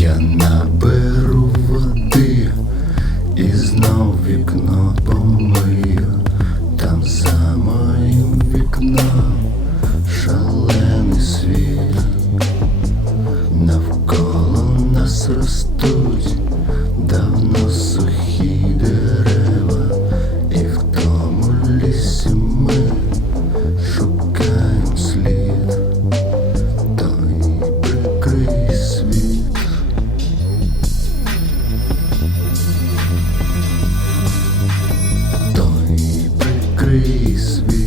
Я наберу води і знов вікно помию, там за моїм вікном шалений світ, навколо нас ростуть Peace.